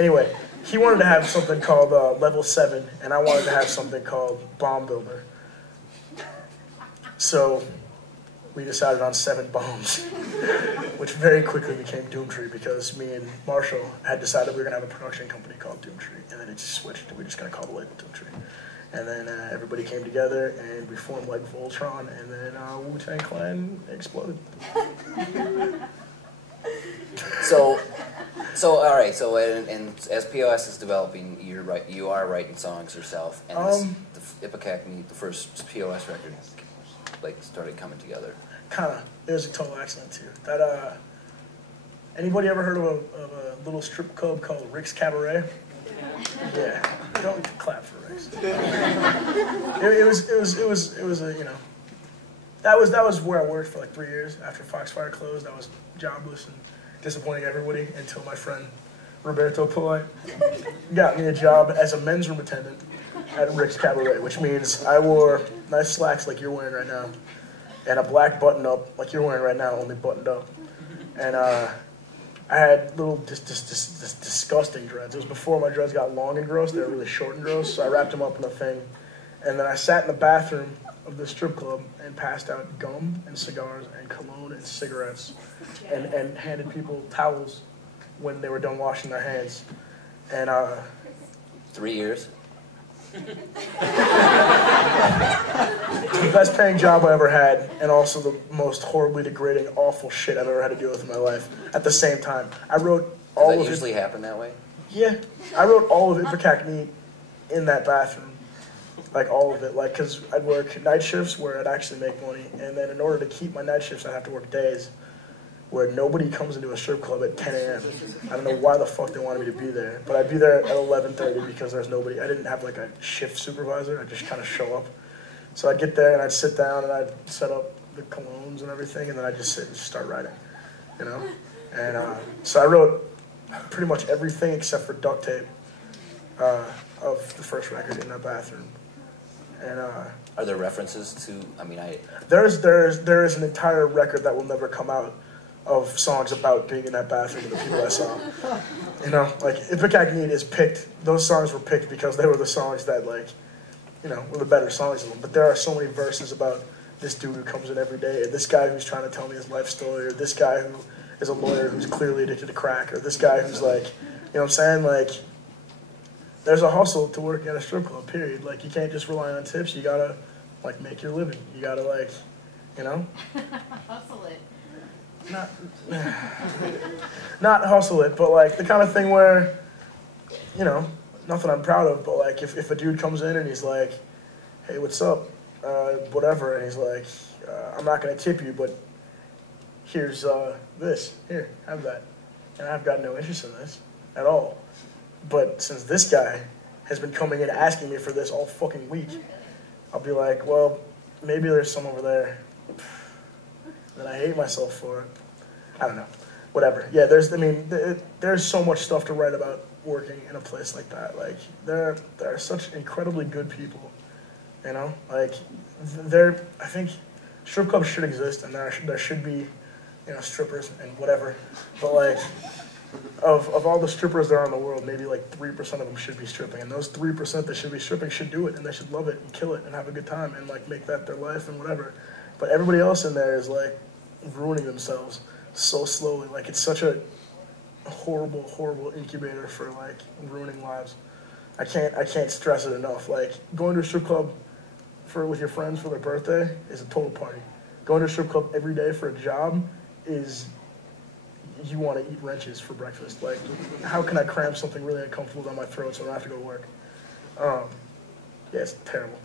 Anyway, he wanted to have something called Level 7, and I wanted to have something called Bomb Builder. So we decided on 7 bombs, which very quickly became Doomtree because me and Marshall had decided we were going to have a production company called Doomtree, and then it just switched. We were just going to call the label Doomtree. And then everybody came together, and we formed like Voltron, and then Wu-Tang Clan exploded. So all right. So and as POS is developing, you are writing songs yourself, and the Ipecac, the first POS record, like started coming together. Kinda. It was a total accident too. That anybody ever heard of a little strip club called Rick's Cabaret? Yeah. Don't clap for Rick's. It was a, you know, that was where I worked for like 3 years. After Foxfire closed, I was jobless and disappointing everybody until my friend Roberto Polite got me a job as a men's room attendant at Rick's Cabaret, which means I wore nice slacks like you're wearing right now, and a black button-up like you're wearing right now, only buttoned up. And I had little disgusting dreads. It was before my dreads got long and gross. They were really short and gross, so I wrapped them up in a thing. And then I sat in the bathroom of the strip club and passed out gum and cigars and cologne and cigarettes and handed people towels when they were done washing their hands. And 3 years. The best paying job I ever had, and also the most horribly degrading, awful shit I've ever had to deal with in my life at the same time. I wrote all of it. Does that usually happen that way? Yeah. I wrote all of Ipecac in that bathroom. Like all of it. Like, because I'd work night shifts where I'd actually make money, and then in order to keep my night shifts, I'd have to work days where nobody comes into a strip club at 10 a.m. I don't know why the fuck they wanted me to be there, but I'd be there at 11:30 because there's nobody. I didn't have like a shift supervisor. I'd just kind of show up. So I'd get there and I'd sit down and I'd set up the colognes and everything, and then I'd just sit and just start writing, you know? And so I wrote pretty much everything except for Duct Tape of the first record in that bathroom. And are there references to? I mean, there is an entire record that will never come out of songs about being in that bathroom with the people I saw. You know, like Ipecac is picked. Those songs were picked because they were the songs that, like, you know, were the better songs of them. But there are so many verses about this dude who comes in every day, or this guy who's trying to tell me his life story, or this guy who is a lawyer who's clearly addicted to crack, or this guy who's like, you know what I'm saying, like. There's a hustle to work at a strip club, period. Like, you can't just rely on tips. You gotta, like, make your living. You gotta, like, you know? Hustle it. Not hustle it, but, like, the kind of thing where, you know, nothing I'm proud of, but, like, if a dude comes in and he's like, hey, what's up? Whatever, and he's like, I'm not gonna tip you, but here's this. Here, have that. And I've got no interest in this at all. But since this guy has been coming in asking me for this all fucking week, I'll be like, well, maybe there's some over there that I hate myself for. I don't know. Whatever. Yeah, there's so much stuff to write about working in a place like that. Like, there are such incredibly good people, you know? Like, I think strip clubs should exist, and there should be, you know, strippers and whatever. But, like, of all the strippers there are in the world, maybe like 3% of them should be stripping, and those 3% that should be stripping should do it, and they should love it and kill it and have a good time and like make that their life and whatever. But everybody else in there is like ruining themselves so slowly. Like, it's such a horrible, horrible incubator for like ruining lives. I can't stress it enough. Like, going to a strip club with your friends for their birthday is a total party. Going to a strip club every day for a job is. You want to eat wrenches for breakfast. Like, how can I cram something really uncomfortable down my throat so I don't have to go to work? Yeah, it's terrible.